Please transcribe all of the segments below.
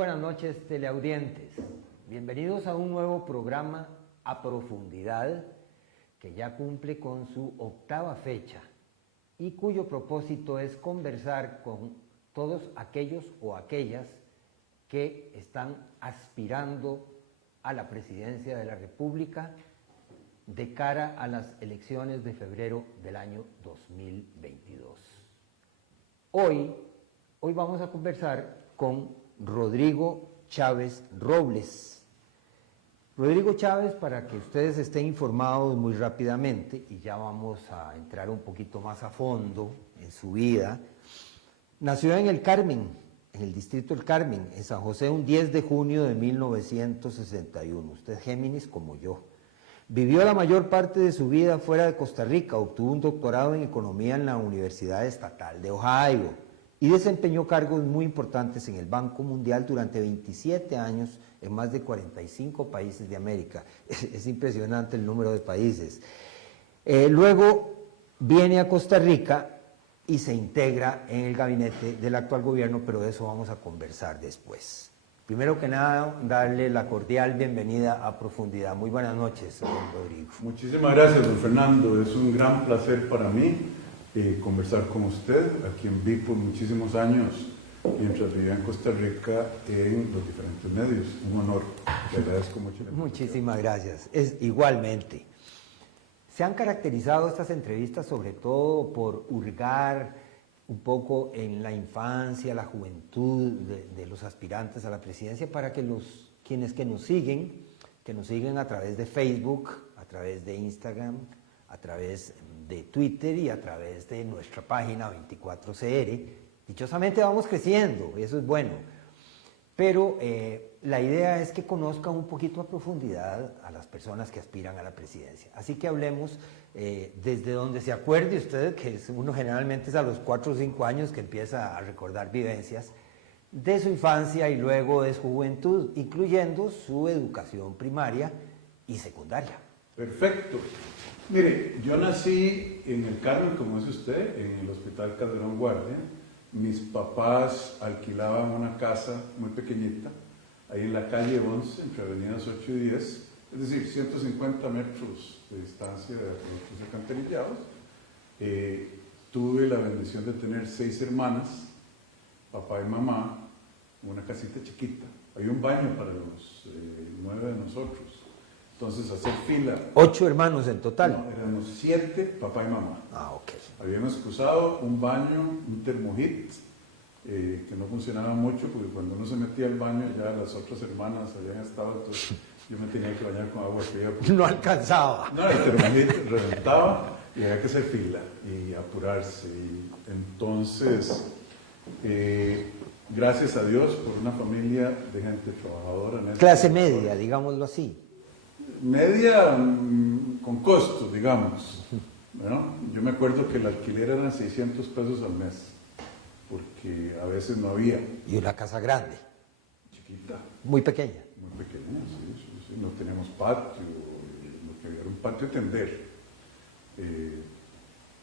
buenas noches, teleaudientes. Bienvenidos a un nuevo programa A Profundidad que ya cumple con su 8ª fecha y cuyo propósito es conversar con todos aquellos o aquellas que están aspirando a la presidencia de la República de cara a las elecciones de febrero del año 2022. Hoy vamos a conversar con Rodrigo Chávez Robles. Rodrigo Chávez, para que ustedes estén informados muy rápidamente, y ya vamos a entrar un poquito más a fondo en su vida, nació en El Carmen, en el distrito del Carmen, en San José, un 10 de junio de 1961. Usted es Géminis como yo. Vivió la mayor parte de su vida fuera de Costa Rica, obtuvo un doctorado en Economía en la Universidad Estatal de Ohio y desempeñó cargos muy importantes en el Banco Mundial durante 27 años en más de 45 países de América. Es impresionante el número de países. Luego viene a Costa Rica y se integra en el gabinete del actual gobierno, pero de eso vamos a conversar después. Primero que nada, darle la cordial bienvenida a Profundidad. Muy buenas noches, don Rodrigo. Muchísimas gracias, don Fernando. Es un gran placer para mí conversar con usted, a quien vi por muchísimos años mientras vivía en Costa Rica en los diferentes medios. Un honor. Le agradezco mucho. Muchísimas gracias. Igualmente. Se han caracterizado estas entrevistas sobre todo por hurgar un poco en la infancia, la juventud de los aspirantes a la presidencia, para que quienes nos siguen a través de Facebook, a través de Instagram, a través de Twitter y a través de nuestra página 24CR. Dichosamente vamos creciendo, eso es bueno, pero la idea es que conozcan un poquito a profundidad a las personas que aspiran a la presidencia. Así que hablemos desde donde se acuerde usted, que uno generalmente es a los 4 o 5 años que empieza a recordar vivencias de su infancia y luego de su juventud, incluyendo su educación primaria y secundaria. Perfecto. Mire, yo nací en El Carmen, como dice usted, en el Hospital Calderón Guardia. Mis papás alquilaban una casa muy pequeñita, ahí en la calle 11, entre avenidas 8 y 10, es decir, 150 metros de distancia de productos alcantarillados. Tuve la bendición de tener 6 hermanas, papá y mamá, una casita chiquita. Había un baño para los 9 de nosotros. Entonces, hacer fila. 8 hermanos en total. No, éramos 7, papá y mamá. Ah, ok. Habíamos usado un baño, un termojit, que no funcionaba mucho porque cuando uno se metía al baño ya las otras hermanas habían estado, entonces yo me tenía que bañar con agua fría. No alcanzaba. No, el termojit reventaba y había que hacer fila y apurarse. Y entonces, gracias a Dios por una familia de gente trabajadora. Clase media, digámoslo así. Media con costos, digamos. Bueno, yo me acuerdo que el alquiler eran 600 pesos al mes, porque a veces no había. Y una casa grande. Chiquita. Muy pequeña. Muy pequeña, sí. No teníamos patio, lo que había era un patio tender,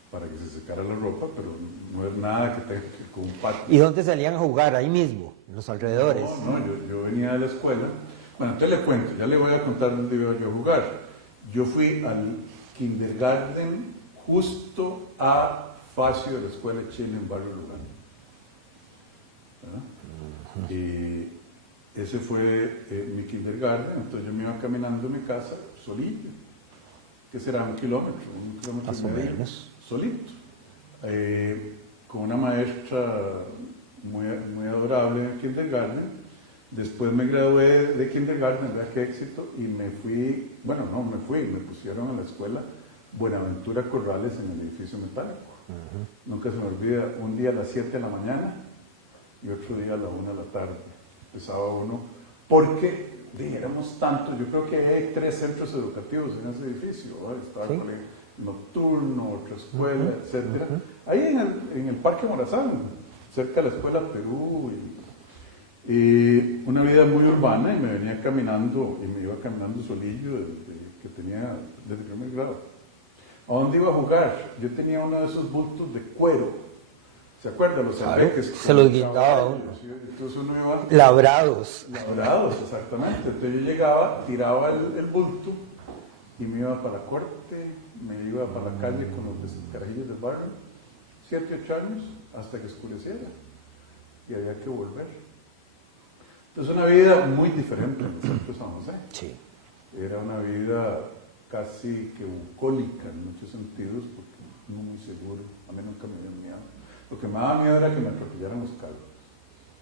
para que se secara la ropa, pero no es nada que tenga que ver con un patio. ¿Y dónde salían a jugar? Ahí mismo, en los alrededores. No, yo venía de la escuela. Bueno, entonces le cuento, ya le voy a contar dónde iba yo a jugar. Yo fui al kindergarten justo a Facio de la Escuela de Chile en Barrio Lugano. Y ese fue mi kindergarten, entonces yo me iba caminando a mi casa solillo, que será 1 kilómetro, 1 kilómetro más y medio, o menos. solito, con una maestra muy adorable en el kindergarten. Después me gradué de kindergarten, ¿verdad? Qué éxito, y me pusieron a la escuela Buenaventura Corrales en el edificio metálico. Nunca se me olvida, un día a las 7 de la mañana y otro día a la 1 de la tarde. Empezaba uno, porque éramos tantos, yo creo que hay 3 centros educativos en ese edificio, ¿verdad? Estaba el colegio nocturno, otra escuela, etcétera. Ahí en el Parque Morazán, cerca de la Escuela Perú, y una vida muy urbana, y me venía caminando, y me iba caminando solillo desde primer grado. ¿A dónde iba a jugar? Yo tenía uno de esos bultos de cuero, ¿Se acuerdan? Los Claro, albeques. se los guindaba uno. Entonces uno iba... Labrados. Labrados, exactamente. Entonces yo llegaba, tiraba el bulto y me iba para la corte, me iba para la calle con los carajillos del barrio, 7, 8 años, hasta que oscureciera. Y había que volver. Entonces una vida muy diferente en el centro de San José. Sí. Era una vida casi que bucólica en muchos sentidos, porque no muy seguro, a mí nunca me dio miedo. Lo que me daba miedo era que me atropellaran los carros.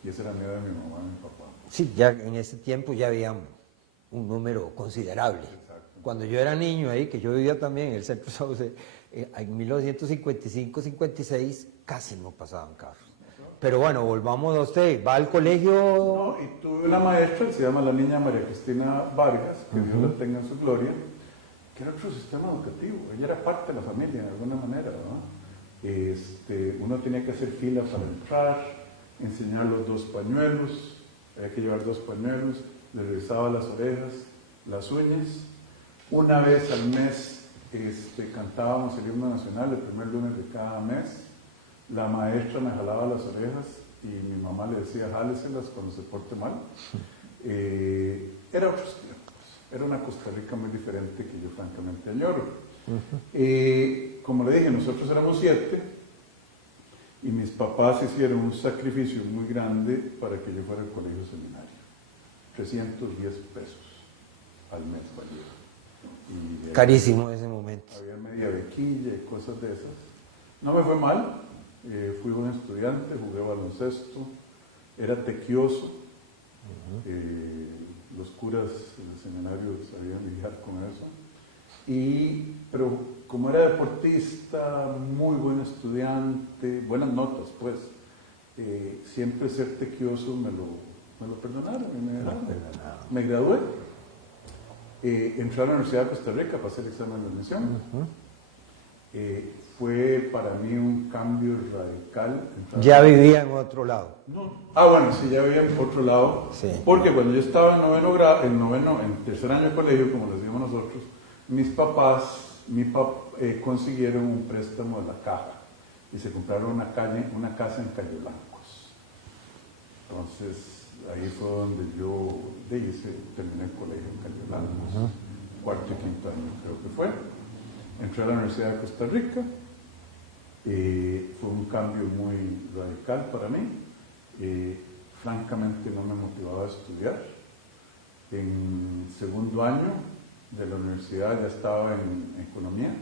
Y ese era el miedo de mi mamá y mi papá. Sí, ya en ese tiempo ya había un número considerable. Exacto. Cuando yo era niño ahí, que yo vivía también en el centro de San José, en 1955-56 casi no pasaban carros. Pero bueno, volvamos a usted. ¿Va al colegio? No, y tuve una maestra, se llama la niña María Cristina Vargas, que Dios la tenga en su gloria, que era otro sistema educativo. Ella era parte de la familia de alguna manera, ¿no? Uno tenía que hacer fila para entrar, enseñar los 2 pañuelos, había que llevar 2 pañuelos, le revisaba las orejas, las uñas. Una vez al mes cantábamos el himno nacional, el primer lunes de cada mes. La maestra me jalaba las orejas y mi mamá le decía, jáleselas cuando se porte mal. Era otros tiempos, era una Costa Rica muy diferente que yo francamente añoro. Como le dije, nosotros éramos 7 y mis papás hicieron un sacrificio muy grande para que yo fuera al colegio seminario. 310 pesos al mes valía. Carísimo en ese momento. Había media bequilla y cosas de esas. No me fue mal, fui buen estudiante, jugué baloncesto, era tequioso. Los curas del seminario sabían lidiar con eso. Pero como era deportista, muy buen estudiante, buenas notas pues, siempre ser tequioso me lo perdonaron y me gradué. Entré a la Universidad de Costa Rica para hacer el examen de admisión. Fue para mí un cambio radical. ¿Ya vivía en otro lado? No. Bueno, sí, ya vivía en otro lado. Sí. Porque cuando yo estaba en tercer año de colegio, como les decimos nosotros, mis papás consiguieron un préstamo de la caja y se compraron una casa en Calle Blancos. Entonces, ahí fue donde yo terminé el colegio en Calle Blancos, 4º y 5º año creo que fue. Entré a la Universidad de Costa Rica, fue un cambio muy radical para mí. Francamente no me motivaba a estudiar. En 2º año de la universidad ya estaba en economía,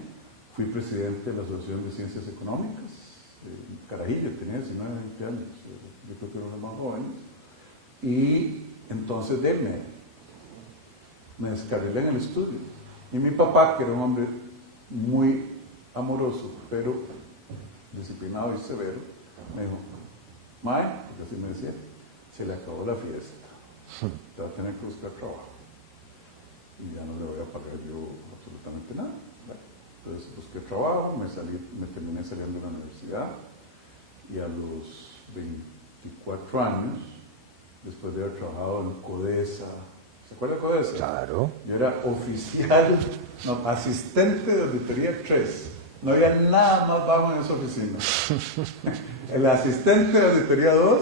fui presidente de la Asociación de Ciencias Económicas, carajillo, tenía 19, 20 años, yo creo que era uno de los más jóvenes, y entonces me descarrilé en el estudio. Y mi papá, que era un hombre muy amoroso, pero disciplinado y severo, me dijo, Mae, porque así me decía, se le acabó la fiesta, te va a tener que buscar trabajo. Y ya no le voy a pagar yo absolutamente nada. Entonces busqué trabajo, me terminé saliendo de la universidad y a los 24 años, después de haber trabajado en Codesa, ¿se acuerda de Codesa? Claro. Yo era asistente de auditoría 3. No había nada más bajo en esa oficina. El asistente de auditoría 2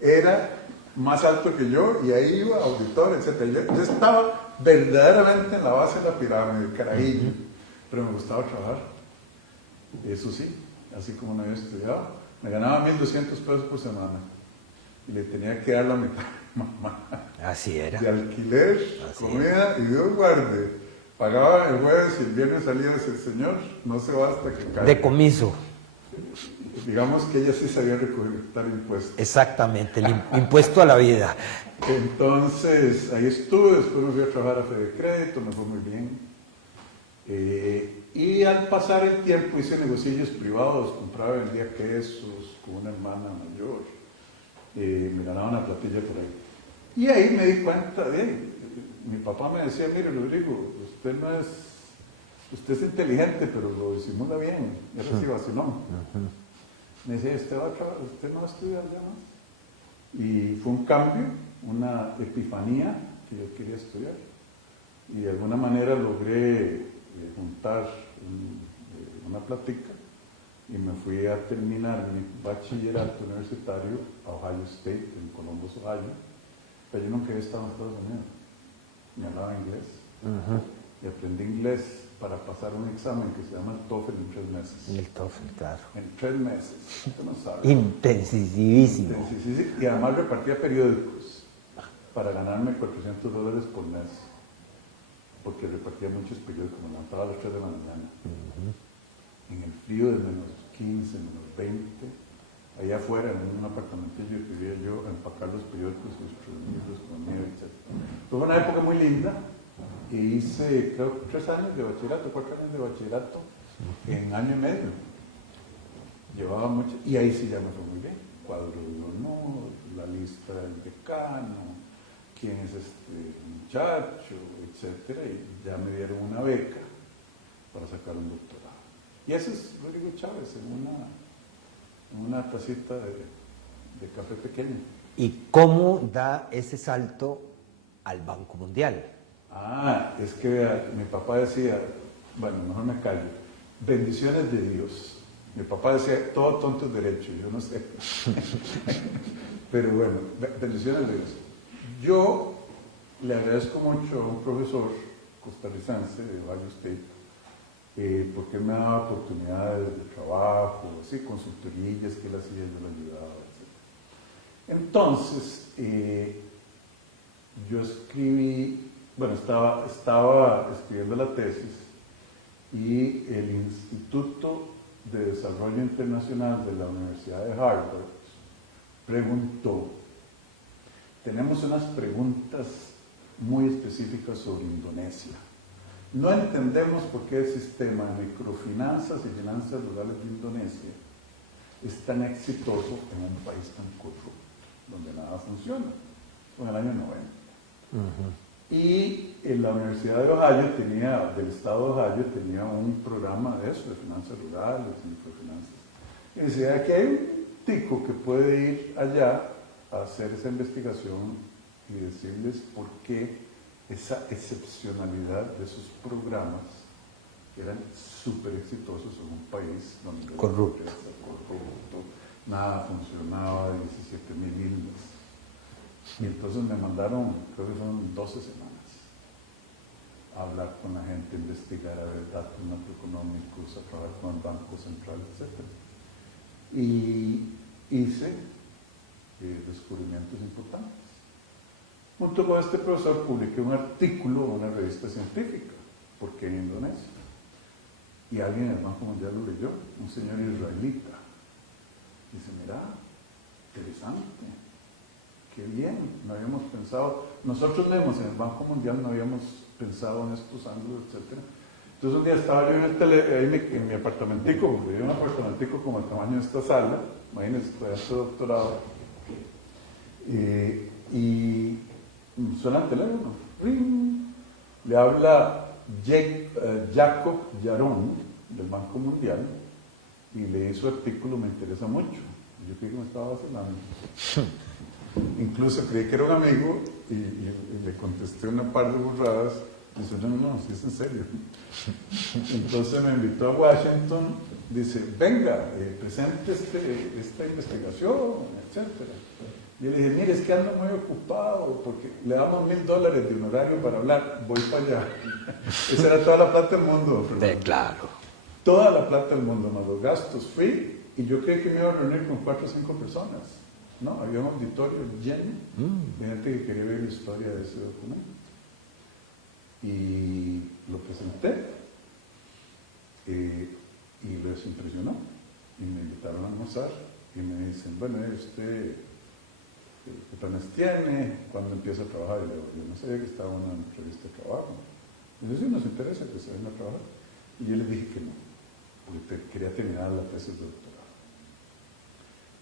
era más alto que yo y ahí iba auditor, etc. Yo estaba verdaderamente en la base de la pirámide, el carajillo, pero me gustaba trabajar. Eso sí, así como no había estudiado, me ganaba 1.200 pesos por semana y le tenía que dar la mitad a mi mamá. Así era. De alquiler, Así comida y Dios guarde. Pagaba el jueves y el viernes salía ese señor, no se va hasta que caiga. Decomiso. Digamos que ella sí sabía recolectar impuestos. Exactamente, el impuesto a la vida. Entonces, ahí estuve, después me fui a trabajar a Fede Crédito, me fue muy bien. Y al pasar el tiempo hice negocios privados, compraba y vendía quesos con una hermana mayor. Me ganaba una platilla por ahí. Y ahí me di cuenta mi papá me decía, mire Rodrigo, usted es inteligente, pero lo disimula bien. Era así vacilón. Me decía, usted no va a estudiar ya más. Y fue un cambio, una epifanía que yo quería estudiar. Y de alguna manera logré juntar una platica y me fui a terminar mi bachillerato universitario a Ohio State, en Columbus, Ohio, pero yo nunca había estado en Estados Unidos, ni hablaba inglés, y aprendí inglés para pasar un examen que se llama el TOEFL en 3 meses. El TOEFL, claro. En 3 meses, usted no sabe. Intensísimo. Y además repartía periódicos para ganarme $400 por mes, porque repartía muchos periódicos, me levantaba a las 3 de la mañana. En el frío de menos 15, menos 20, allá afuera en un apartamentillo que vivía yo, a empacar los periódicos, los libros, con nieve, etc. Fue una época muy linda y hice, creo, 3 años de bachillerato, 4 años de bachillerato en año y medio. Llevaba mucho, y ahí sí ya me fue muy bien. Cuadro de honor, la lista del decano, quién es este muchacho, etc. Y ya me dieron una beca para sacar un doctorado. Y ese es Rodrigo Chávez en una tacita de café pequeño. ¿Y cómo da ese salto al Banco Mundial? Es que vea, mi papá decía, bueno, mejor me callo, bendiciones de Dios. Mi papá decía, todo tonto es derecho, yo no sé. Pero bueno, bendiciones de Dios. Yo le agradezco mucho a un profesor costarricense de Ohio State, porque me daba oportunidades de trabajo, así, consultorías que él hacía, yo le ayudaba, etc. Entonces, yo escribí, bueno, estaba escribiendo la tesis y el Instituto de Desarrollo Internacional de la Universidad de Harvard preguntó, tenemos unas preguntas muy específicas sobre Indonesia. No entendemos por qué el sistema de microfinanzas y finanzas rurales de Indonesia es tan exitoso en un país tan corrupto, donde nada funciona. Fue en el año 90. Y en la Universidad de Ohio del estado de Ohio, tenía un programa de eso, de finanzas rurales, microfinanzas. Y decía, aquí hay un tico que puede ir allá a hacer esa investigación y decirles por qué esa excepcionalidad de sus programas que eran súper exitosos en un país donde corrupto, nada funcionaba, 17,000 islas. Y entonces me mandaron, creo que fueron 12 semanas, a hablar con la gente, a investigar, a ver datos macroeconómicos, a trabajar con el Banco Central, etc. Y hice descubrimientos importantes. Junto con este profesor publiqué un artículo en una revista científica, ¿por qué en Indonesia? Y alguien en el Banco Mundial lo leyó, un señor israelita. Dice, mira, interesante, qué bien, no habíamos pensado, nosotros mismos en el Banco Mundial no habíamos pensado en estos ángulos, etc. Entonces un día estaba yo en mi apartamentico, porque vivía en un apartamentico como el tamaño de esta sala, imagínense, todavía este doctorado, y suena el teléfono, ring, le habla Jacob Yaron del Banco Mundial y leí su artículo, me interesa mucho. Yo creí que me estaba vacilando. Incluso creí que era un amigo y le contesté una par de burradas y dice, no, sí es en serio. Entonces me invitó a Washington, dice, venga, presente esta investigación, etcétera. Y yo le dije, mire, es que ando muy ocupado porque le damos $1,000 de honorario para hablar, voy para allá. Esa era toda la plata del mundo. Claro. Toda la plata del mundo, más los gastos. Fui y yo creí que me iba a reunir con 4 o 5 personas. No, había un auditorio lleno de gente que quería ver la historia de ese documento. Y lo presenté y les impresionó. Y me invitaron a almorzar y me dicen, bueno, usted... ¿qué planes tiene? ¿Cuándo empieza a trabajar? Y yo no sabía que estaba en una entrevista de trabajo. Y yo, sí, nos interesa que se venga a trabajar. Y yo le dije que no, porque quería terminar la tesis de doctorado.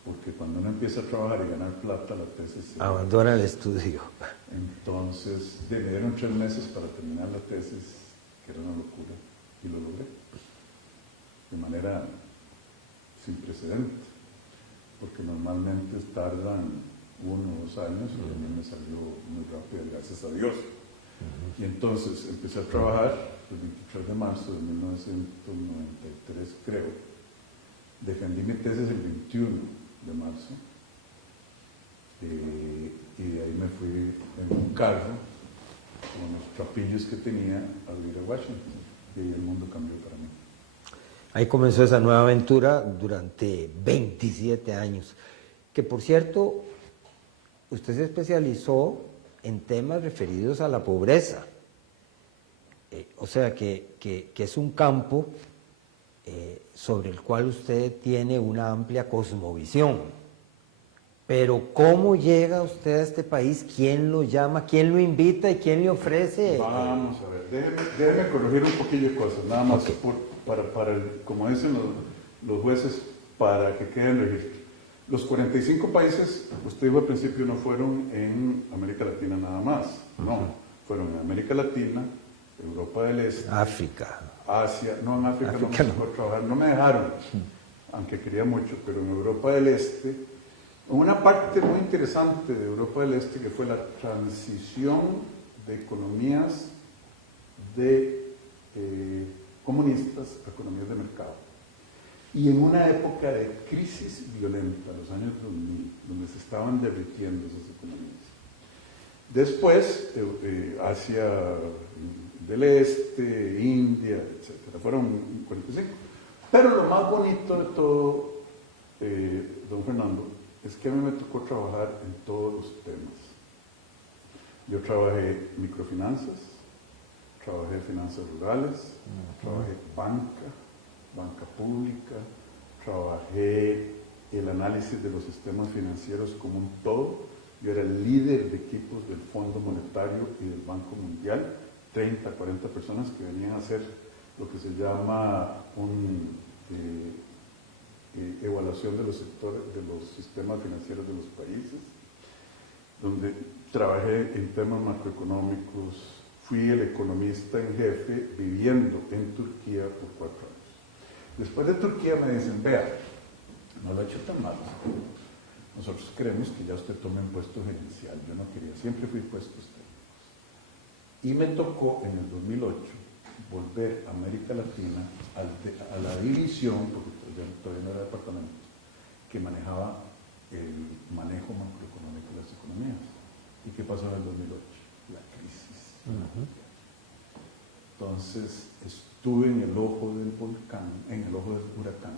Porque cuando uno empieza a trabajar y ganar plata, la tesis se... abandona el estudio. Entonces, me dieron 3 meses para terminar la tesis, que era una locura, y lo logré. De manera sin precedente, porque normalmente tardan 1 o 2 años, y a mí me salió muy rápido, gracias a Dios. Y entonces empecé a trabajar el 23 de marzo de 1993, creo, defendí mi tesis el 21 de marzo y de ahí me fui en un carro con los trapillos que tenía a vivir a Washington y ahí el mundo cambió para mí. Ahí comenzó esa nueva aventura durante 27 años, que por cierto, usted se especializó en temas referidos a la pobreza, o sea que es un campo sobre el cual usted tiene una amplia cosmovisión. Pero ¿cómo llega usted a este país? ¿Quién lo llama? ¿Quién lo invita? ¿Y quién le ofrece? Vamos a ver, déjeme corregir un poquillo de cosas, nada más Okay. como dicen los jueces, para que quede en registro. Los 45 países, usted dijo al principio, no fueron en América Latina nada más, no, fueron en América Latina, Europa del Este, África. Asia, no, en África no me no. tocó trabajar, no me dejaron, aunque quería mucho, pero en Europa del Este, una parte muy interesante de Europa del Este que fue la transición de economías de comunistas a economías de mercado. Y en una época de crisis violenta, los años 2000, donde se estaban derritiendo esas economías. Después, Asia del Este, India, etc. Fueron 45. Pero lo más bonito de todo, don Fernando, es que a mí me tocó trabajar en todos los temas. Yo trabajé microfinanzas, trabajé finanzas rurales, trabajé banca pública, trabajé el análisis de los sistemas financieros como un todo. Yo era el líder de equipos del Fondo Monetario y del Banco Mundial, 30, 40 personas que venían a hacer lo que se llama evaluación de los sectores, de los sistemas financieros de los países, donde trabajé en temas macroeconómicos. Fui el economista en jefe viviendo en Turquía por 4 años. Después de Turquía me dicen, vea, no lo he hecho tan mal. Nosotros queremos que ya usted tome un puesto gerencial. Yo no quería, siempre fui puestos técnicos. Y me tocó en el 2008 volver a América Latina a la división, porque todavía no era departamento, que manejaba el manejo macroeconómico de las economías. ¿Y qué pasó en el 2008? La crisis. Entonces estuve en el ojo del volcán, en el ojo del huracán,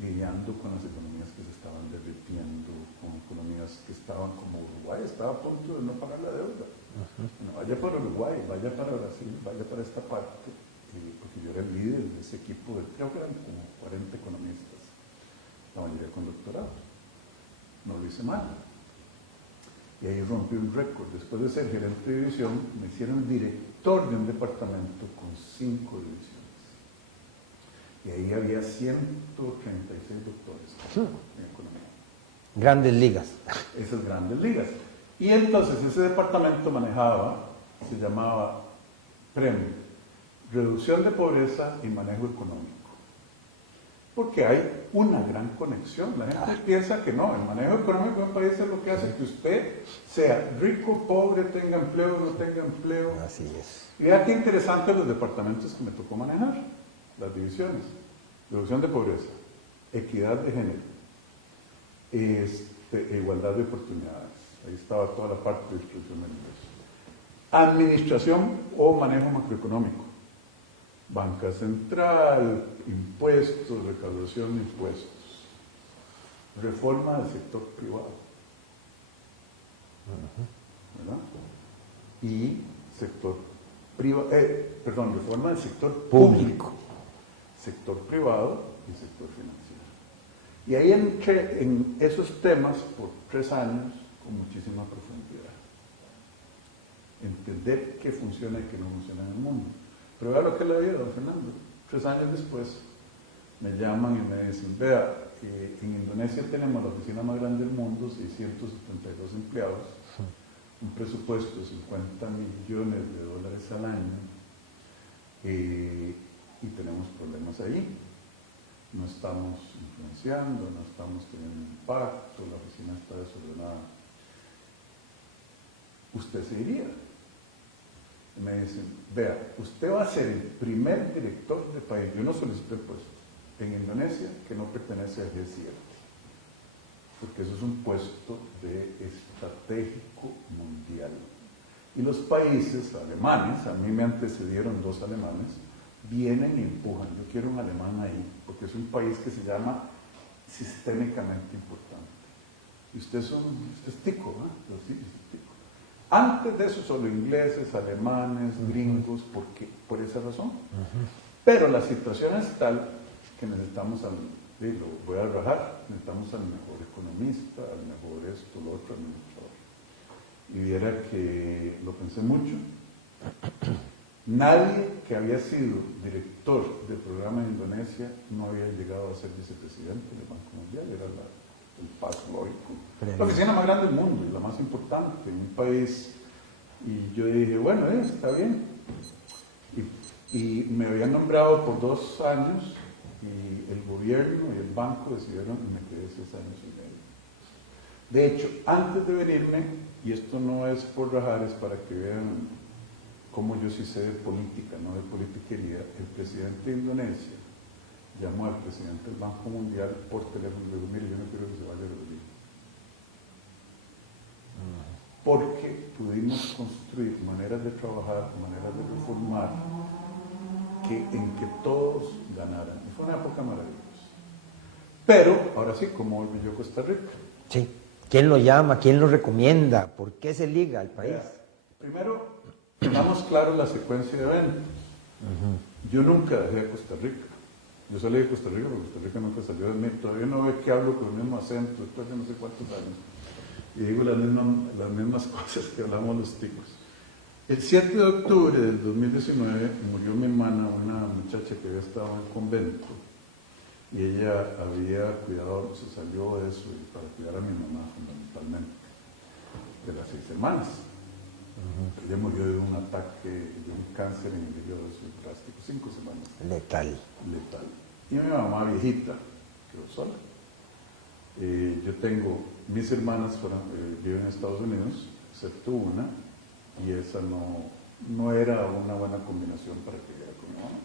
lidiando con las economías que se estaban derritiendo, con economías que estaban como Uruguay, estaba a punto de no pagar la deuda. Bueno, vaya para Uruguay, vaya para Brasil, vaya para esta parte, porque yo era el líder de ese equipo, creo que eran como 40 economistas, la mayoría con doctorado. No lo hice mal. Y ahí rompí un récord. Después de ser gerente de división, me hicieron director de un departamento con 5 divisiones. Y ahí había 136 doctores en economía. Grandes ligas. Esas grandes ligas. Y entonces ese departamento manejaba, se llamaba PREM, Reducción de Pobreza y Manejo Económico. Porque hay una gran conexión. La gente piensa que no, el manejo económico de un país es lo que hace que usted sea rico, pobre, tenga empleo, no tenga empleo. Así es. Y vea qué interesante los departamentos que me tocó manejar, las divisiones. Reducción de pobreza, equidad de género, igualdad de oportunidades. Ahí estaba toda la parte de distribución del ingreso. Administración o manejo macroeconómico. Banca central, impuestos, recaudación de impuestos. Reforma del sector privado. ¿Verdad? Y sector privado, reforma del sector público. Sector privado y sector financiero. Y ahí entré en esos temas por 3 años con muchísima profundidad. Entender qué funciona y qué no funciona en el mundo. Pero vea lo que es la vida, don Fernando. 3 años después me llaman y me dicen, vea, en Indonesia tenemos la oficina más grande del mundo, 672 empleados, un presupuesto de $50 millones al año, y tenemos problemas ahí. No estamos influenciando, no estamos teniendo impacto, la oficina está desordenada. ¿Usted se iría? Me dicen, vea, usted va a ser el primer director de país, yo no solicité puesto, en Indonesia que no pertenece a G7, porque eso es un puesto de estratégico mundial. Y los países alemanes, a mí me antecedieron 2 alemanes, vienen y empujan. Yo quiero un alemán ahí, porque es un país que se llama sistémicamente importante. Y usted es tico, ¿no? Sí, es tico. Antes de eso solo ingleses, alemanes, gringos, por esa razón. Pero la situación es tal que necesitamos, lo voy a rajar, necesitamos al mejor economista, al mejor esto, lo otro, administrador. Y viera que lo pensé mucho. Nadie que había sido director del programa en Indonesia no había llegado a ser vicepresidente del Banco Mundial, era el paso lógico. La oficina más grande del mundo y la más importante en un país. Y yo dije, bueno, está bien. Y me habían nombrado por 2 años y el gobierno y el banco decidieron que me quedé 6 años y medio. De hecho, antes de venirme, y esto no es por rajar, es para que vean cómo yo sí sé de política, no de politiquería, el presidente de Indonesia llamó al presidente del Banco Mundial por teléfono y le dijo, mire, yo no quiero que se vaya a Rodrigo. Porque pudimos construir maneras de trabajar, maneras de reformar, en que todos ganaran. Y fue una época maravillosa. Pero, ahora sí, ¿cómo volví yo a Costa Rica? Sí. ¿Quién lo llama? ¿Quién lo recomienda? ¿Por qué se liga al país? Primero, tengamos claro la secuencia de eventos. Yo nunca dejé a Costa Rica. Yo salí de Costa Rica, porque Costa Rica nunca salió de mí. Todavía no ve que hablo con el mismo acento después de no sé cuántos años. Y digo las mismas cosas que hablamos los ticos. El 7 de octubre del 2019 murió mi hermana, una muchacha que había estado en el convento, y ella había cuidado, se salió de eso para cuidar a mi mamá fundamentalmente, de las 6 hermanas. Ella murió de un ataque, de un cáncer en el hígado drástico, 5 semanas. Letal. Y mi mamá viejita quedó sola. Yo tengo, mis hermanas viven en Estados Unidos, excepto una, y esa no era una buena combinación para que viviera con mi mamá.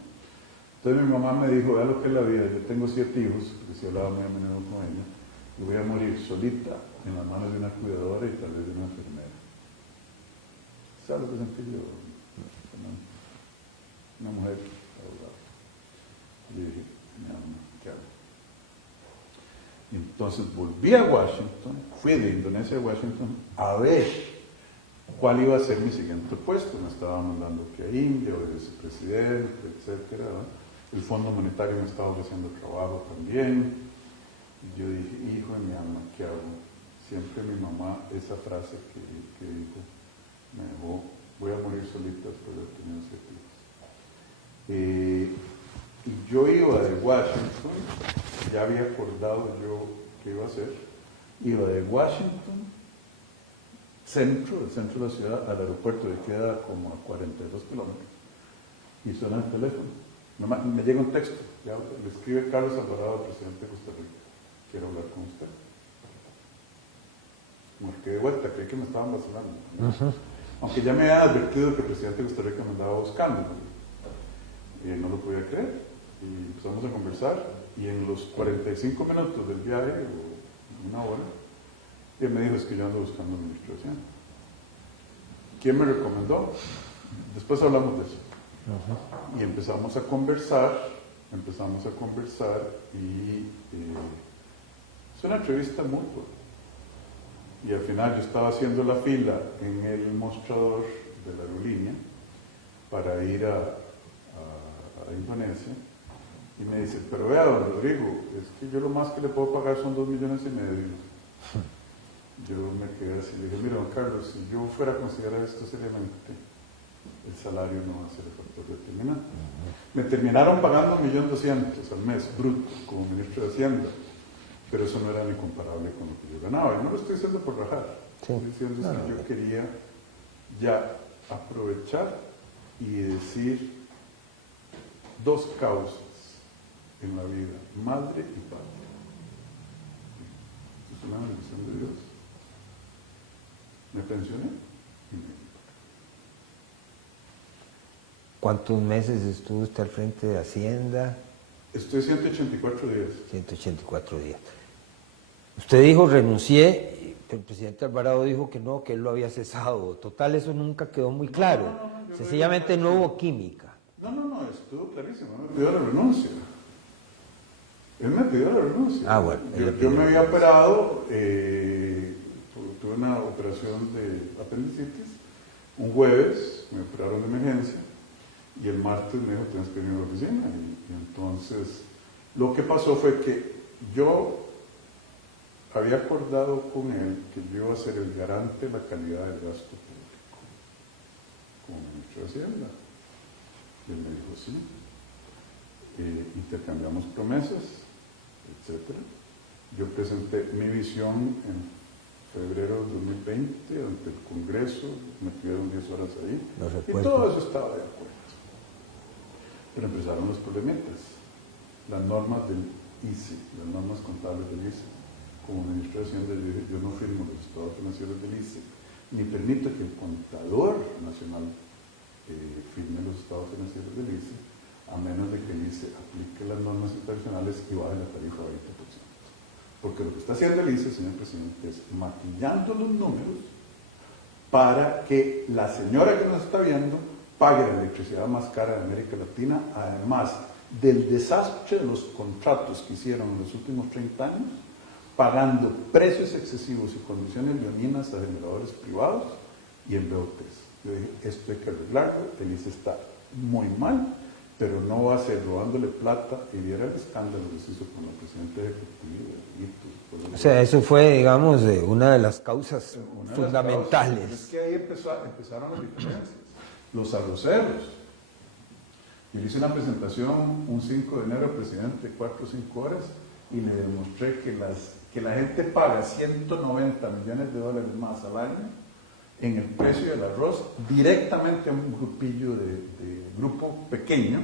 Entonces mi mamá me dijo, vea lo que es la vida, yo tengo 7 hijos, porque si hablaba muy a menudo con ella, y voy a morir solita en las manos de una cuidadora y tal vez de una enfermera. ¿Sabes lo que sentí yo? Una mujer abogada. Y dije, mi mamá, ¿qué hago? Y entonces volví a Washington, fui de Indonesia a Washington a ver cuál iba a ser mi siguiente puesto. Me estaba mandando que a India, o de vicepresidente, etcétera, ¿no? El Fondo Monetario me estaba ofreciendo trabajo también. Y yo dije, hijo de mi alma, ¿qué hago? Siempre mi mamá, esa frase que dijo, me dejó, voy a morir solita después de tener 7 hijos. Y yo iba de Washington, ya había acordado yo qué iba a hacer, iba de Washington, el centro de la ciudad, al aeropuerto, que queda como a 42 kilómetros, y suena el teléfono. Me llega un texto, le escribe Carlos Alvarado, presidente de Costa Rica, quiero hablar con usted. Marqué de vuelta, creí que me estaban vacilando. Aunque ya me había advertido que el presidente de Costa Rica me andaba buscando. No lo podía creer. Y empezamos a conversar, y en los 45 minutos del viaje, o una hora, él me dijo, es que yo ando buscando un ministro de Hacienda. ¿Quién me recomendó? Después hablamos de eso. Y empezamos a conversar, y es una entrevista mutua. Y al final yo estaba haciendo la fila en el mostrador de la aerolínea para ir a Indonesia, y me dice, pero vea, don Rodrigo, es que yo lo más que le puedo pagar son 2,5 millones. Yo me quedé así, le dije, mira, don Carlos, si yo fuera a considerar esto seriamente, el salario no va a ser el factor determinante. Me terminaron pagando 1.200.000 al mes, bruto, como ministro de Hacienda, pero eso no era ni comparable con lo que yo ganaba. Y no lo estoy diciendo por rajar, estoy diciendo que yo quería ya aprovechar y decir 2 causas en la vida, madre y patria. Es una bendición de Dios. Me pensioné y me vine. ¿Cuántos meses estuvo usted al frente de Hacienda? Estoy 184 días. 184 días. Usted dijo, renuncié, pero el presidente Alvarado dijo que no, que él lo había cesado. Total, eso nunca quedó muy claro. Sencillamente no hubo química. No, estuvo clarísimo. Él me pidió la renuncia. Él me pidió la renuncia. Ah, bueno. Yo me había operado, tuve una operación de apendicitis. Un jueves me operaron de emergencia y el martes me dijo, tienes que venir a la oficina. Y entonces, lo que pasó fue que yo había acordado con él que yo iba a ser el garante de la calidad del gasto público como ministro de Hacienda. Y él me dijo, sí. Intercambiamos promesas, etc. Yo presenté mi visión en febrero del 2020 ante el Congreso, me tuvieron 10 horas ahí, y todo eso estaba de acuerdo. Pero empezaron los problemitas, las normas del ICE, las normas contables del ICE. Como ministro de Hacienda, yo no firmo los estados financieros del ICE, ni permito que el contador nacional firme los estados financieros del ICE, a menos de que el ICE aplique las normas internacionales y baje la tarifa a 20%. Porque lo que está haciendo el ICE, señor presidente, es maquillando los números para que la señora que nos está viendo pague la electricidad más cara de América Latina, además del desastre de los contratos que hicieron en los últimos 30 años, pagando precios excesivos y condiciones leoninas a generadores privados y en BOTs. Yo dije, esto hay que arreglarlo, el ICE está muy mal, pero no va a ser robándole plata, y viera el escándalo que se hizo con la presidenta ejecutiva. O sea, eso fue, digamos, una de las causas fundamentales. Es que ahí empezaron las diferencias. Los arroceros. Yo le hice una presentación un 5 de enero al presidente, 4 o 5 horas, y le demostré que la gente paga 190 millones de dólares más al año en el precio del arroz directamente a un grupillo de grupo pequeño,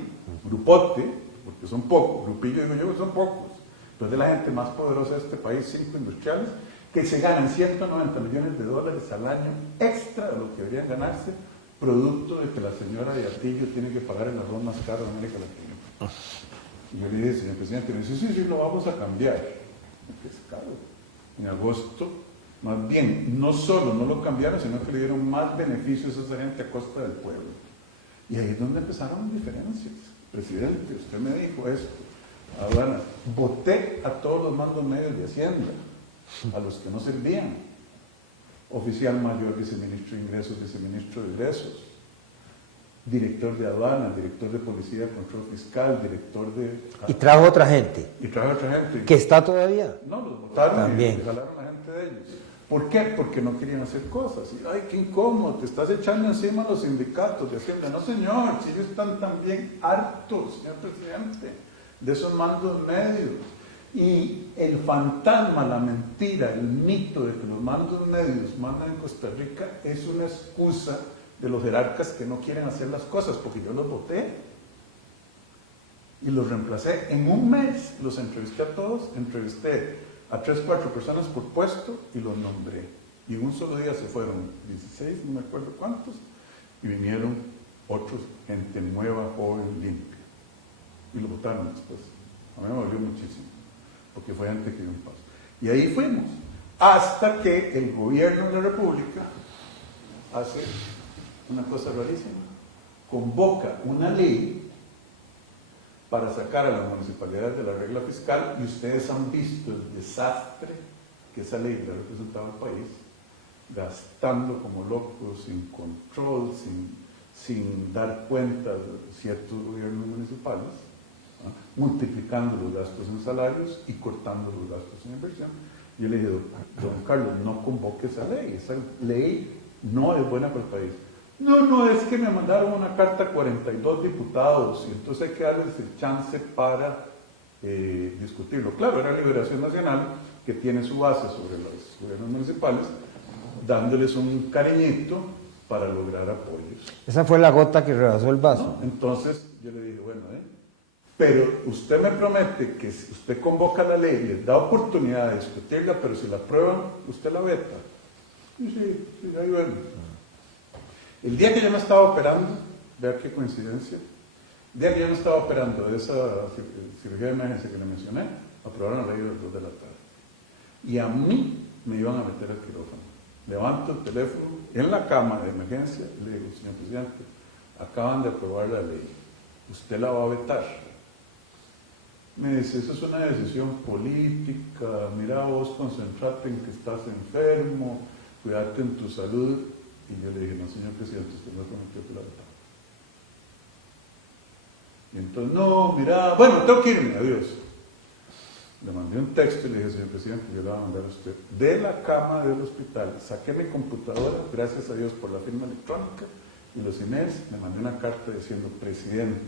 grupote, porque son pocos, grupillo digo yo, son pocos, pero es de la gente más poderosa de este país, 5 industriales, que se ganan 190 millones de dólares al año extra de lo que deberían ganarse, producto de que la señora de Atillo tiene que pagar el arroz más caro de América Latina. Y yo le dije, señor presidente, me dice, sí, lo vamos a cambiar. Que es caro. En agosto, más bien, no solo no lo cambiaron, sino que le dieron más beneficios a esa gente a costa del pueblo. Y ahí es donde empezaron las diferencias. Presidente, usted me dijo esto. Ahora, voté a todos los mandos medios de Hacienda, a los que no servían. Oficial mayor, viceministro de Ingresos, viceministro de Egresos, director de aduana, director de policía de control fiscal, director de... Y trajo otra gente. Y trajo otra gente. ¿Que está todavía? No, los votaron también. Y jalaron a la gente de ellos. ¿Por qué? Porque no querían hacer cosas. Y, ay, qué incómodo, te estás echando encima a los sindicatos de Hacienda. No, señor, si ellos están también hartos, señor presidente, de esos mandos medios. Y el fantasma, la mentira, el mito de que los mandos medios mandan en Costa Rica es una excusa de los jerarcas que no quieren hacer las cosas, porque yo los voté y los reemplacé. En un mes los entrevisté a todos, entrevisté a 3 o 4 personas por puesto y los nombré. Y en un solo día se fueron 16, no me acuerdo cuántos, y vinieron otros, gente nueva, joven, limpia. Y lo votaron después. A mí me dolió muchísimo, porque fue gente que dio un paso. Y ahí fuimos, hasta que el gobierno de la República hace una cosa rarísima, convoca una ley para sacar a las municipalidades de la regla fiscal, y ustedes han visto el desastre que esa ley le ha representado al país, gastando como locos, sin control, sin dar cuenta de ciertos gobiernos municipales, ¿no? Multiplicando los gastos en salarios y cortando los gastos en inversión. Yo le dije, don Carlos, no convoque esa ley no es buena para el país. No, es que me mandaron una carta a 42 diputados y entonces hay que darles el chance para discutirlo. Claro, era Liberación Nacional, que tiene su base sobre los gobiernos municipales, dándoles un cariñito para lograr apoyos. Esa fue la gota que rebasó el vaso. ¿No? Entonces yo le dije, bueno, pero usted me promete que si usted convoca la ley, les da oportunidad de discutirla, pero si la aprueban, usted la veta. Y sí, ahí bueno. El día que yo me estaba operando, vea qué coincidencia, El día que yo me estaba operando de esa cirugía de emergencia que le mencioné, aprobaron la ley de las 2 de la tarde. Y a mí me iban a meter al quirófano. Levanto el teléfono en la cama de emergencia y le digo, señor presidente, acaban de aprobar la ley, ¿usted la va a vetar? Me dice, eso es una decisión política, mira vos, concentrate en que estás enfermo, cuídate en tu salud. Y yo le dije, no, señor presidente, usted no prometió que la vetara. Y entonces, no, mira, bueno, tengo que irme, adiós. Le mandé un texto y le dije, señor presidente, yo le voy a mandar a usted de la cama del hospital, saqué mi computadora, gracias a Dios por la firma electrónica y los emails, le mandé una carta diciendo, presidente,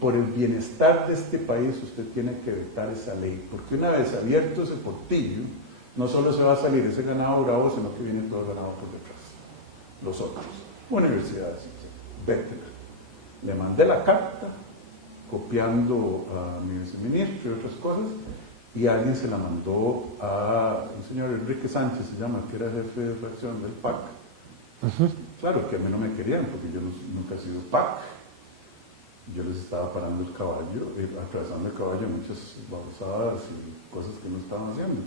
por el bienestar de este país usted tiene que vetar esa ley, porque una vez abierto ese portillo, no solo se va a salir ese ganado bravo, sino que viene todo el ganado por detrás, los otros, universidades, vétela. Le mandé la carta, copiando a mi viceministro y otras cosas, y alguien se la mandó a un señor Enrique Sánchez, se llama, que era jefe de fracción del PAC. Claro que a mí no me querían, porque yo nunca he sido PAC. Yo les estaba parando el caballo, atravesando el caballo muchas babosadas y cosas que no estaban haciendo.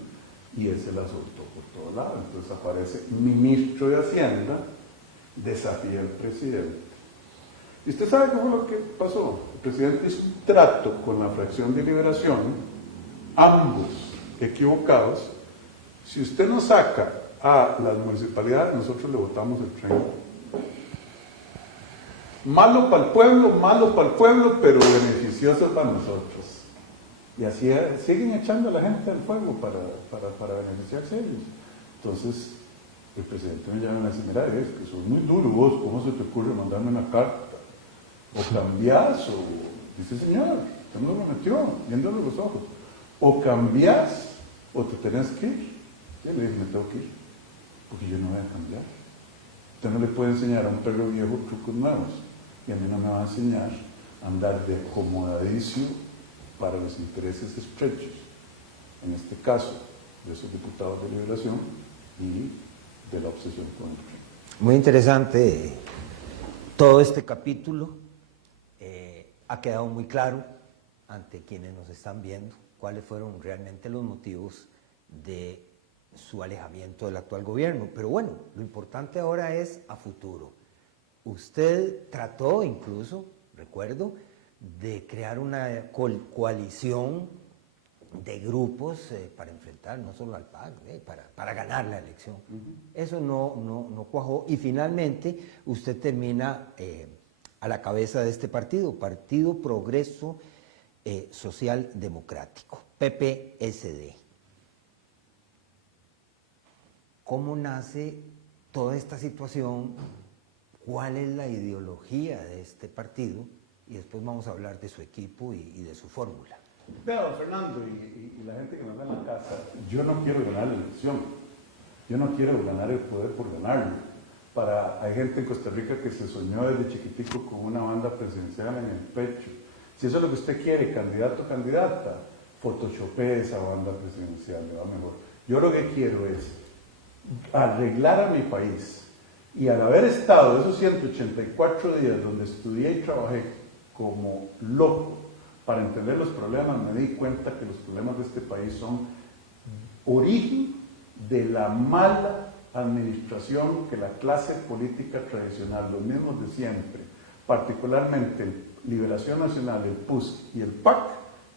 Y él se la soltó por todo lado. Entonces aparece ministro de Hacienda, desafía al presidente. ¿Y usted sabe qué fue lo que pasó? El presidente hizo un trato con la fracción de Liberación, ambos equivocados. Si usted nos saca a las municipalidades, nosotros le votamos el tren. Malo para el pueblo, pero beneficioso para nosotros. Y así siguen echando a la gente al fuego para beneficiarse ellos. Entonces, el presidente me llama y me dice, mira, es que sos muy duro vos, ¿cómo se te ocurre mandarme una carta? O cambiás, o dice, señor, usted no lo metió, viéndole los ojos. O cambiás, o te tenés que ir. Yo le dije, me tengo que ir, porque yo no voy a cambiar. Usted no le puede enseñar a un perro viejo trucos nuevos, y a mí no me va a enseñar a andar de acomodadicio para los intereses estrechos, en este caso, de esos diputados de Liberación y de la obsesión con el tren. Muy interesante todo este capítulo. Ha quedado muy claro ante quienes nos están viendo cuáles fueron realmente los motivos de su alejamiento del actual gobierno. Pero bueno, lo importante ahora es a futuro. Usted trató incluso, recuerdo, de crear una coalición de grupos para enfrentar no solo al PAC, para ganar la elección. Eso no cuajó y finalmente usted termina a la cabeza de este partido, Partido Progreso Social Democrático, PPSD. ¿Cómo nace toda esta situación? ¿Cuál es la ideología de este partido? Y después vamos a hablar de su equipo y de su fórmula. Vea, don Fernando, y la gente que nos ve en la casa, yo no quiero ganar la elección, yo no quiero ganar el poder por ganarlo. Hay gente en Costa Rica que se soñó desde chiquitico con una banda presidencial en el pecho. Si eso es lo que usted quiere, candidato o candidata, photoshopee esa banda presidencial, le va mejor. Yo lo que quiero es arreglar a mi país, y al haber estado esos 184 días donde estudié y trabajé como loco para entender los problemas, me di cuenta que los problemas de este país son origen de la mala administración que la clase política tradicional, los mismos de siempre, particularmente Liberación Nacional, el PUS y el PAC,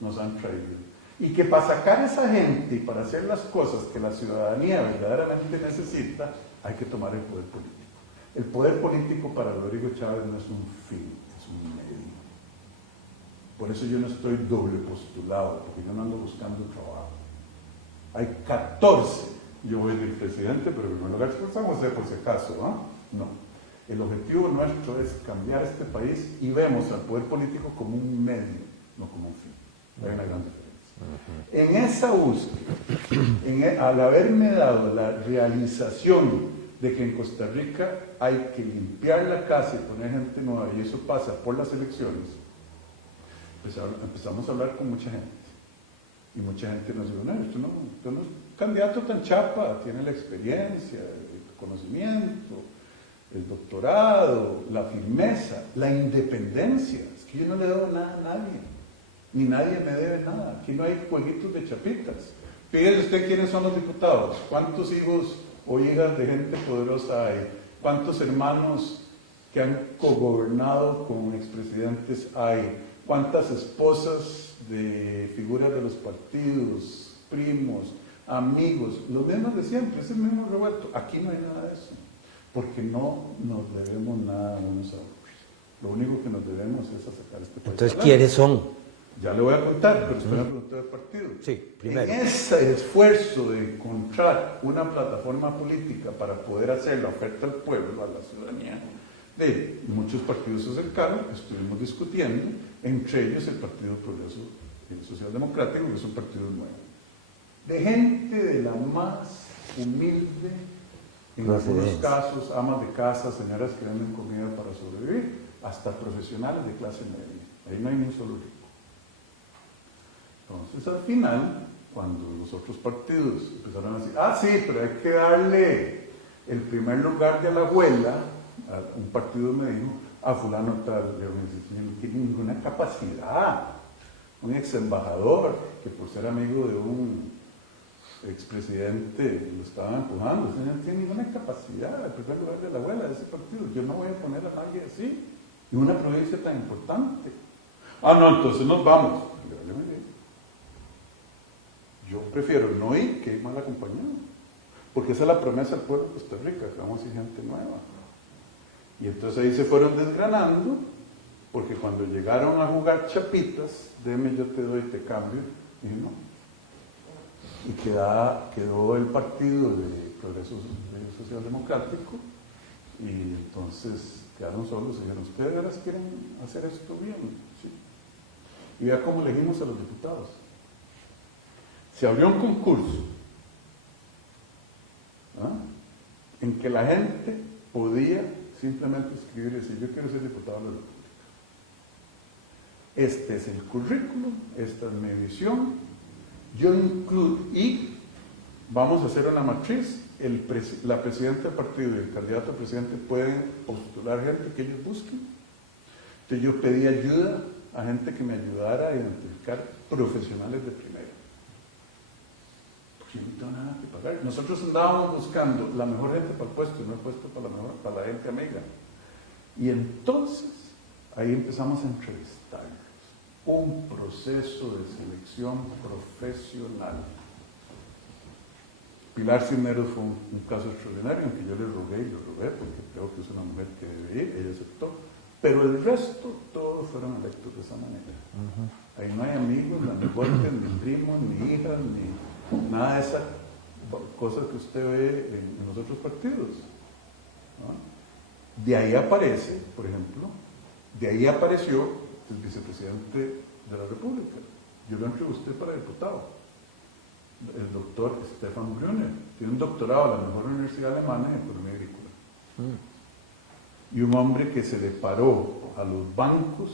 nos han traído. Y que para sacar a esa gente y para hacer las cosas que la ciudadanía verdaderamente necesita, hay que tomar el poder político. El poder político para Rodrigo Chávez no es un fin, es un medio. Por eso yo no estoy doble postulado, porque yo no ando buscando trabajo. Hay 14. Yo voy a ser presidente, pero en primer lugar, expulsamos por si acaso, ¿no? No. El objetivo nuestro es cambiar este país y vemos al poder político como un medio, no como un fin. Hay una gran diferencia. En esa búsqueda, al haberme dado la realización de que en Costa Rica hay que limpiar la casa y poner gente nueva, y eso pasa por las elecciones, pues empezamos a hablar con mucha gente. Y mucha gente nos dijo, no, usted no es candidato tan chapa, tiene la experiencia, el conocimiento, el doctorado, la firmeza, la independencia. Es que yo no le debo nada a nadie, ni nadie me debe nada. Aquí no hay jueguitos de chapitas. Fíjese usted quiénes son los diputados, cuántos hijos o hijas de gente poderosa hay, cuántos hermanos que han cogobernado con expresidentes hay, cuántas esposas de figuras de los partidos, primos, amigos, los mismos de siempre, es el mismo revuelto. Aquí no hay nada de eso, porque no nos debemos nada unos a otros. Lo único que nos debemos es a sacar este país. Entonces, ¿quiénes son? Ya le voy a contar, pero usted me preguntó del partido. Sí, primero. En ese esfuerzo de encontrar una plataforma política para poder hacer la oferta al pueblo, a la ciudadanía, de muchos partidos se acercaron, estuvimos discutiendo, entre ellos el Partido Progreso Social Democrático, que es un partido nuevo. De gente de la más humilde, en algunos casos, amas de casa, señoras que venden comida para sobrevivir, hasta profesionales de clase media. Ahí no hay ni un solo rico. Entonces, al final, cuando los otros partidos empezaron a decir, sí, pero hay que darle el primer lugar de la abuela, un partido me dijo, a fulano tal, yo me decía, no tiene ninguna capacidad. Un ex embajador, que por ser amigo de un expresidente lo estaba empujando, no tiene ninguna capacidad, el primer lugar de la abuela de ese partido. Yo no voy a poner a nadie así, en una provincia tan importante. No, entonces nos vamos. Yo prefiero no ir que ir mal acompañado, porque esa es la promesa del pueblo de Costa Rica, que vamos a ir gente nueva. Y entonces ahí se fueron desgranando, porque cuando llegaron a jugar chapitas, deme, yo te doy, te cambio, y no. Y quedó el partido de Progreso Social Democrático, y entonces quedaron solos y dijeron, ¿ustedes de veras quieren hacer esto bien? Sí. Y vea cómo elegimos a los diputados. Se abrió un concurso en que la gente podía simplemente escribir y decir, yo quiero ser diputado de la República. Este es el currículum, esta es mi visión, yo incluyo, y vamos a hacer una matriz, la presidenta del partido y el candidato a presidente pueden postular gente que ellos busquen. Entonces yo pedí ayuda a gente que me ayudara a identificar profesionales de primera. Yo no tengo nada que pagar. Nosotros andábamos buscando la mejor gente para el puesto, no el puesto para la gente amiga. Y entonces, ahí empezamos a entrevistarnos. Un proceso de selección profesional. Pilar Cisneros fue un caso extraordinario, aunque yo le rogué y lo rogué, porque creo que es una mujer que debe ir, ella aceptó. Pero el resto, todos fueron electos de esa manera. Ahí no hay amigos, ni golpes, ni primos, ni hijas, ni nada de esas cosas que usted ve en los otros partidos. De ahí aparece, por ejemplo, de ahí apareció el vicepresidente de la República. Yo lo entrevisté para diputado. El doctor Stefan Brunner. Tiene un doctorado en la mejor universidad alemana en economía agrícola. Y un hombre que se le paró a los bancos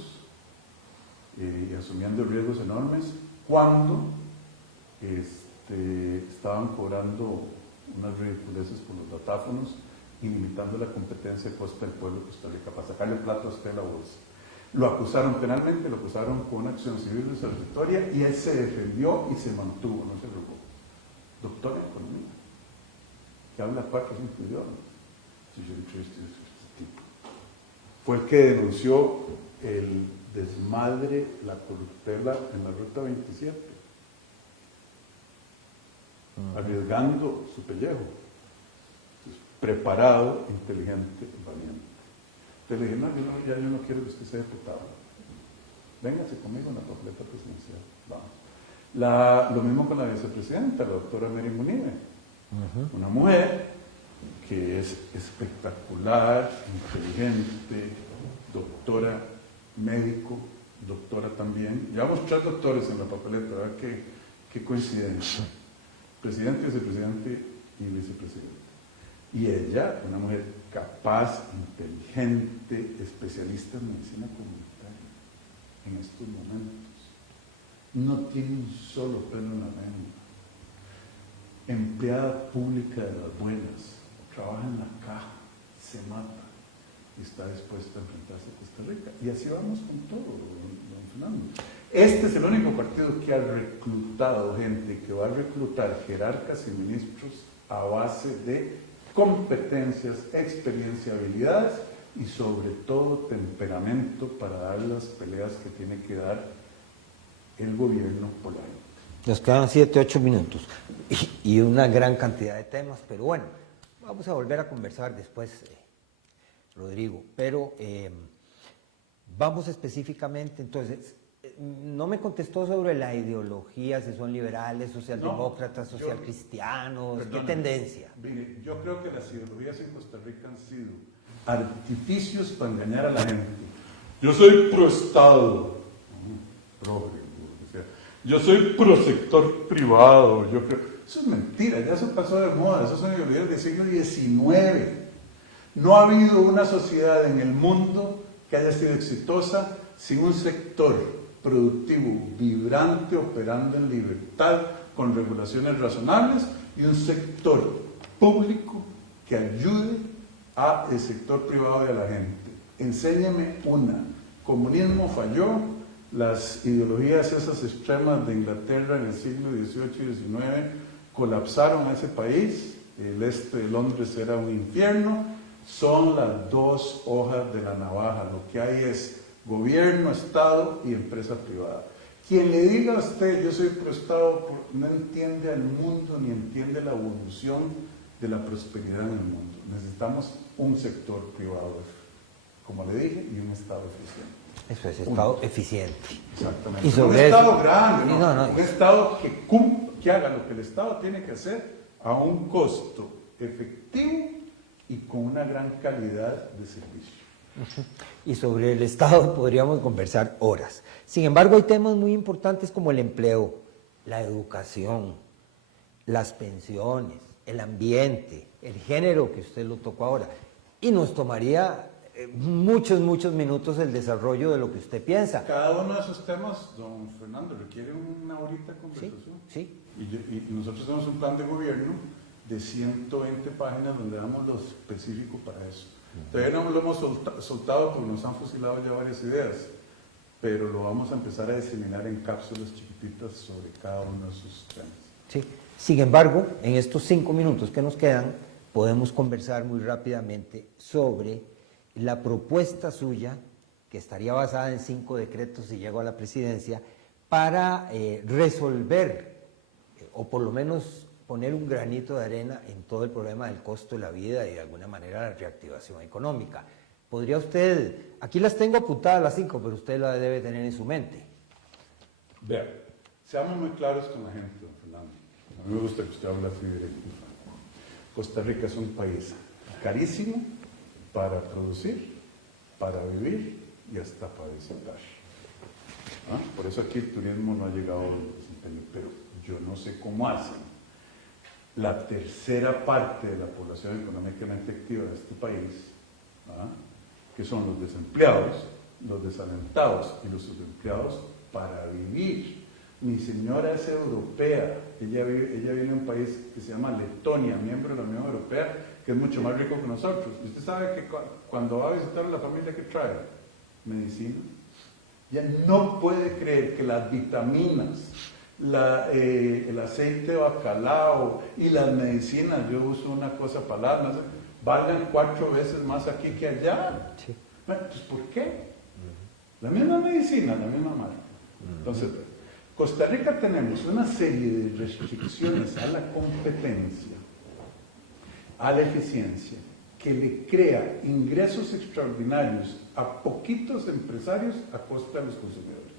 y asumiendo riesgos enormes cuando estaban cobrando unas ridiculeces por los datáfonos y limitando la competencia de costa del pueblo de Costa Rica para sacarle plato a usted de la bolsa. Lo acusaron penalmente, lo acusaron con una acción civil resarcitoria y él se defendió y se mantuvo, no se robó. Doctor en economía, que habla 4 o 5 idiomas. Fue el que denunció el desmadre, la corruptela en la Ruta 27, arriesgando su pellejo. Entonces, preparado, inteligente, valiente. Entonces le dije, no, yo no quiero que usted sea diputado. Véngase conmigo en la papeleta presidencial. Vamos. Lo mismo con la vicepresidenta, la doctora Mary Munive. Una mujer que es espectacular, inteligente, doctora, médico, doctora también. Llevamos 3 doctores en la papeleta, ¿verdad? Qué coincidencia. Presidente, vicepresidente y vicepresidente. Y ella, una mujer capaz, inteligente, especialista en medicina comunitaria en estos momentos. No tiene un solo pelo en la lengua. Empleada pública de las buenas, trabaja en la caja, se mata. y está dispuesta a enfrentarse a Costa Rica. Y así vamos con todo, don Fernando. Este es el único partido que ha reclutado gente, que va a reclutar jerarcas y ministros a base de competencias, experiencia, habilidades y sobre todo temperamento para dar las peleas que tiene que dar el gobierno por la gente. Nos quedan 7, 8 minutos y una gran cantidad de temas, pero bueno, vamos a volver a conversar después, Rodrigo, pero vamos específicamente, entonces, no me contestó sobre la ideología, si son liberales, socialdemócratas, socialcristianos, ¿qué tendencia? Mire, yo creo que las ideologías en Costa Rica han sido artificios para engañar a la gente. Yo soy pro Estado, yo soy pro sector privado, yo creo. Eso es mentira, ya eso pasó de moda, eso son ideologías del siglo XIX. No ha habido una sociedad en el mundo que haya sido exitosa sin un sector productivo, vibrante, operando en libertad, con regulaciones razonables, y un sector público que ayude al sector privado y a la gente. Enséñeme una. Comunismo falló, las ideologías esas extremas de Inglaterra en el siglo XVIII y XIX colapsaron a ese país, el este de Londres era un infierno, son las dos hojas de la navaja, lo que hay es gobierno, Estado y empresa privada. Quien le diga a usted, yo soy pro Estado, no entiende al mundo ni entiende la evolución de la prosperidad en el mundo. Necesitamos un sector privado, como le dije, y un Estado eficiente. Eso es, Estado eficiente. Exactamente. Y sobre un Estado eso, grande, ¿no? Un Estado que haga lo que el Estado tiene que hacer a un costo efectivo y con una gran calidad de servicio. Y sobre el Estado podríamos conversar horas. Sin embargo, hay temas muy importantes como el empleo, la educación, las pensiones, el ambiente, el género, que usted lo tocó ahora. Y nos tomaría muchos minutos el desarrollo de lo que usted piensa. Cada uno de esos temas, don Fernando, requiere una horita de conversación. Sí. Y nosotros tenemos un plan de gobierno de 120 páginas donde damos lo específico para eso. Todavía no lo hemos soltado porque nos han fusilado ya varias ideas, pero lo vamos a empezar a diseminar en cápsulas chiquititas sobre cada uno de esos temas. Sí. Sin embargo, en estos 5 minutos que nos quedan, podemos conversar muy rápidamente sobre la propuesta suya, que estaría basada en 5 decretos si llegó a la presidencia, para resolver, o por lo menos poner un granito de arena en todo el problema del costo de la vida y de alguna manera la reactivación económica. ¿Podría usted, aquí las tengo apuntadas las 5, pero usted las debe tener en su mente? Vea, seamos muy claros con la gente, don Fernando. A mí me gusta que usted hable así directo. Costa Rica es un país carísimo para producir, para vivir y hasta para visitar. Por eso aquí el turismo no ha llegado al desempeño, pero yo no sé cómo hacen. La tercera parte de la población económicamente activa de este país, que son los desempleados, los desalentados y los subempleados, para vivir. Mi señora es europea, ella vive en un país que se llama Letonia, miembro de la Unión Europea, que es mucho más rico que nosotros. Y usted sabe que cuando va a visitar a la familia, ¿qué trae? Medicina. Ya no puede creer que las vitaminas, el aceite de bacalao y las medicinas, yo uso una cosa para las, valgan 4 veces más aquí que allá. Sí. Bueno, pues ¿por qué? La misma medicina, la misma marca. Entonces, Costa Rica tenemos una serie de restricciones a la competencia, a la eficiencia, que le crea ingresos extraordinarios a poquitos empresarios a costa de los consumidores.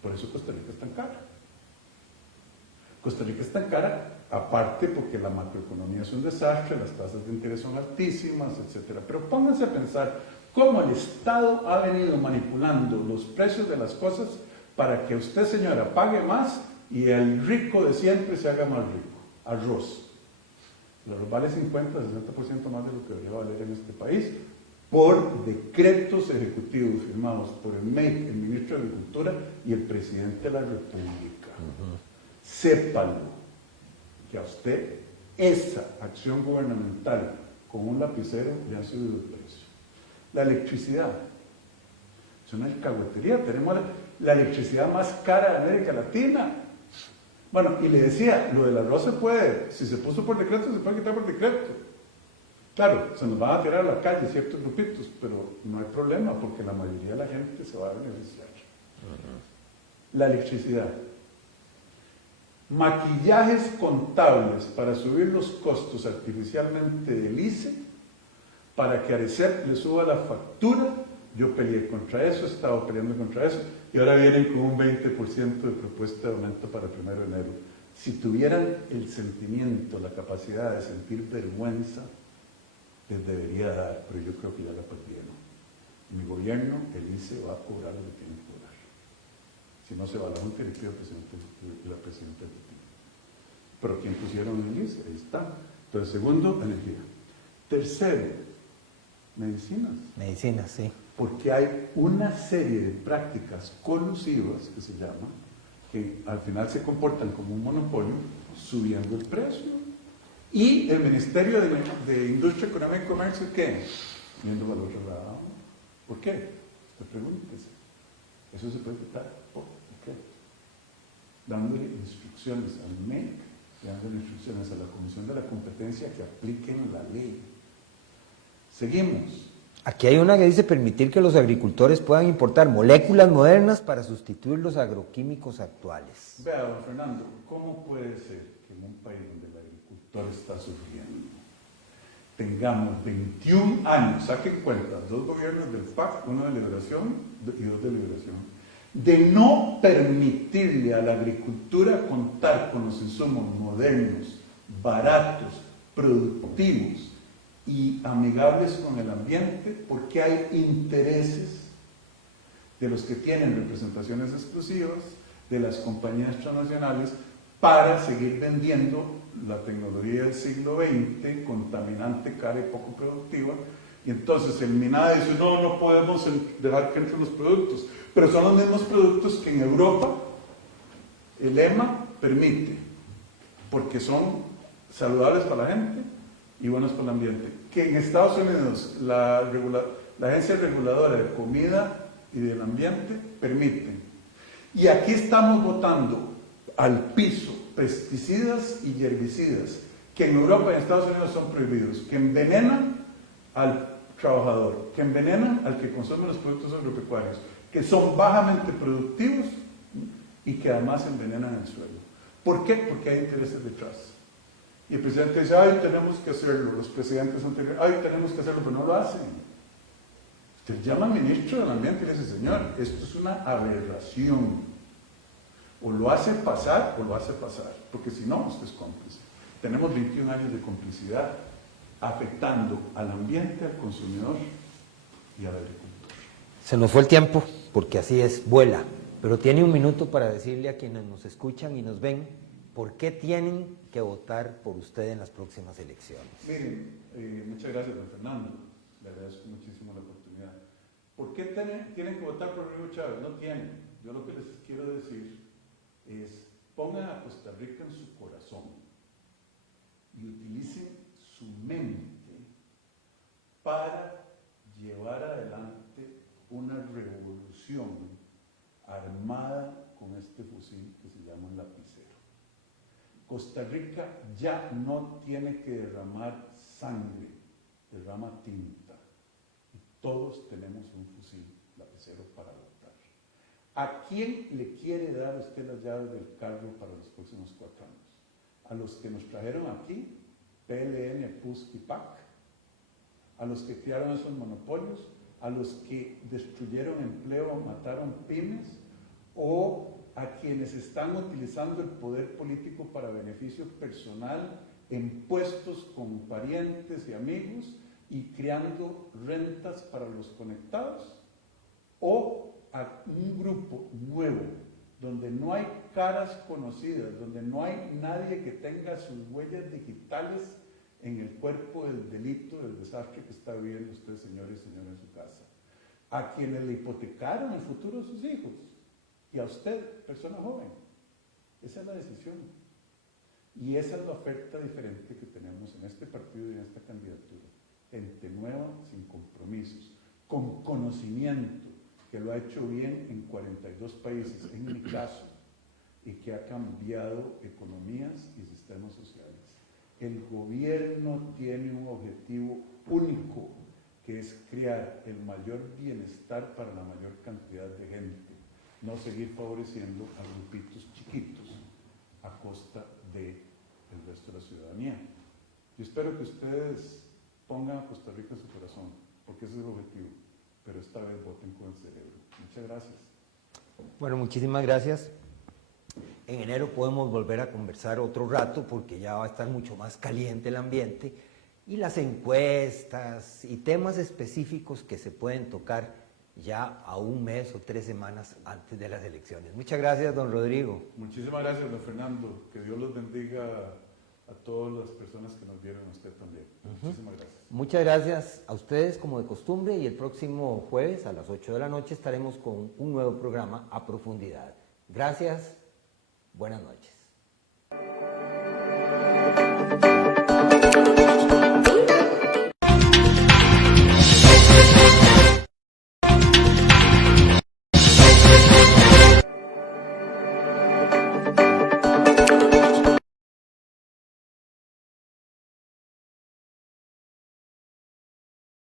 Por eso Costa Rica es tan cara. Costa Rica es tan cara, aparte porque la macroeconomía es un desastre, las tasas de interés son altísimas, etc. Pero pónganse a pensar cómo el Estado ha venido manipulando los precios de las cosas para que usted, señora, pague más y el rico de siempre se haga más rico. Arroz. El arroz vale 50-60% más de lo que debería valer en este país por decretos ejecutivos firmados por el MEC, el ministro de Agricultura y el presidente de la República. Sépalo, que a usted esa acción gubernamental con un lapicero le ha subido el precio. La electricidad. Es una alcahuetería. Tenemos la electricidad más cara de América Latina. Bueno, y le decía, lo del arroz se puede, si se puso por decreto, se puede quitar por decreto. Claro, se nos van a tirar a la calle ciertos grupitos, pero no hay problema porque la mayoría de la gente se va a beneficiar. La electricidad. Maquillajes contables para subir los costos artificialmente del ICE, para que Arecep le suba la factura. Yo peleé contra eso, he estado peleando contra eso, y ahora vienen con un 20% de propuesta de aumento para el 1 de enero. Si tuvieran el sentimiento, la capacidad de sentir vergüenza, les debería dar, pero yo creo que ya la perdieron. Mi gobierno, el ICE va a cobrar lo que tiene que cobrar. Si no se va a la Junta, le pido al presidente, la presidenta del partido. Pero ¿quién pusieron el ICE? Ahí está. Entonces, segundo, energía. Tercero, medicinas. Medicinas, sí. Porque hay una serie de prácticas colusivas, que se llama, que al final se comportan como un monopolio, subiendo el precio. Y el Ministerio de Industria, Economía y Comercio, ¿qué? Viendo al otro lado. ¿Por qué? Usted pregúntese. Eso se puede quitar. ¿Por qué? Dándole instrucciones al MEC, dándole instrucciones a la Comisión de la Competencia que apliquen la ley. Seguimos. Aquí hay una que dice permitir que los agricultores puedan importar moléculas modernas para sustituir los agroquímicos actuales. Vea, don Fernando, ¿cómo puede ser que en un país donde el agricultor está sufriendo tengamos 21 años, saquen cuenta, 2 gobiernos del PAC, uno de Liberación y 2 de Liberación, de no permitirle a la agricultura contar con los insumos modernos, baratos, productivos y amigables con el ambiente, porque hay intereses de los que tienen representaciones exclusivas, de las compañías transnacionales, para seguir vendiendo la tecnología del siglo XX, contaminante, cara y poco productiva. Y entonces el MINADE dice, no podemos dejar que entren los productos, pero son los mismos productos que en Europa el EMA permite, porque son saludables para la gente y buenos para el ambiente. Que en Estados Unidos la Agencia Reguladora de Comida y del Ambiente permite. Y aquí estamos votando al piso pesticidas y herbicidas que en Europa y en Estados Unidos son prohibidos, que envenenan al trabajador, que envenenan al que consume los productos agropecuarios, que son bajamente productivos y que además envenenan el suelo. ¿Por qué? Porque hay intereses detrás. Y el presidente dice, ay, tenemos que hacerlo. Los presidentes anteriores, ay, tenemos que hacerlo, pero no lo hacen. Usted llama al ministro del Ambiente y le dice, señor, esto es una aberración. O lo hace pasar o lo hace pasar, porque si no, usted es cómplice. Tenemos 21 años de complicidad afectando al ambiente, al consumidor y al agricultor. Se nos fue el tiempo, porque así es, vuela. Pero tiene un minuto para decirle a quienes nos escuchan y nos ven por qué tienen que votar por usted en las próximas elecciones. Miren, muchas gracias, don Fernando. Le agradezco muchísimo la oportunidad. ¿Por qué tienen que votar por Rodrigo Chávez? No tienen. Yo lo que les quiero decir es, pongan a Costa Rica en su corazón y utilicen su mente para llevar adelante una revolución armada con este fusil que se llama un lapicero. Costa Rica ya no tiene que derramar sangre, derrama tinta. Y todos tenemos un fusil lapicero para votar. ¿A quién le quiere dar usted las llaves del carro para los próximos 4 años? ¿A los que nos trajeron aquí, PLN, PUSC y PAC? ¿A los que crearon esos monopolios? ¿A los que destruyeron empleo, mataron pymes? ¿O a quienes están utilizando el poder político para beneficio personal en puestos con parientes y amigos y creando rentas para los conectados? ¿O a un grupo nuevo, donde no hay caras conocidas, donde no hay nadie que tenga sus huellas digitales en el cuerpo del delito, del desastre que está viviendo usted, señores y señoras, en su casa? A quienes le hipotecaron el futuro de sus hijos, y a usted, persona joven. Esa es la decisión. Y esa es la oferta diferente que tenemos en este partido y en esta candidatura. Gente nueva, sin compromisos. con conocimiento, que lo ha hecho bien en 42 países, en mi caso, y que ha cambiado economías y sistemas sociales. El gobierno tiene un objetivo único, que es crear el mayor bienestar para la mayor cantidad de gente, no seguir favoreciendo a grupitos chiquitos a costa del resto de la ciudadanía. Yo espero que ustedes pongan a Costa Rica en su corazón, porque ese es el objetivo, pero esta vez voten con el cerebro. Muchas gracias. Bueno, muchísimas gracias. En enero podemos volver a conversar otro rato porque ya va a estar mucho más caliente el ambiente y las encuestas y temas específicos que se pueden tocar ya a un mes o 3 semanas antes de las elecciones. Muchas gracias, don Rodrigo. Muchísimas gracias, don Fernando. Que Dios los bendiga a todas las personas que nos vieron, a usted también. Muchísimas gracias. Muchas gracias a ustedes como de costumbre y el próximo jueves a las 8 de la noche estaremos con un nuevo programa a profundidad. Gracias, buenas noches.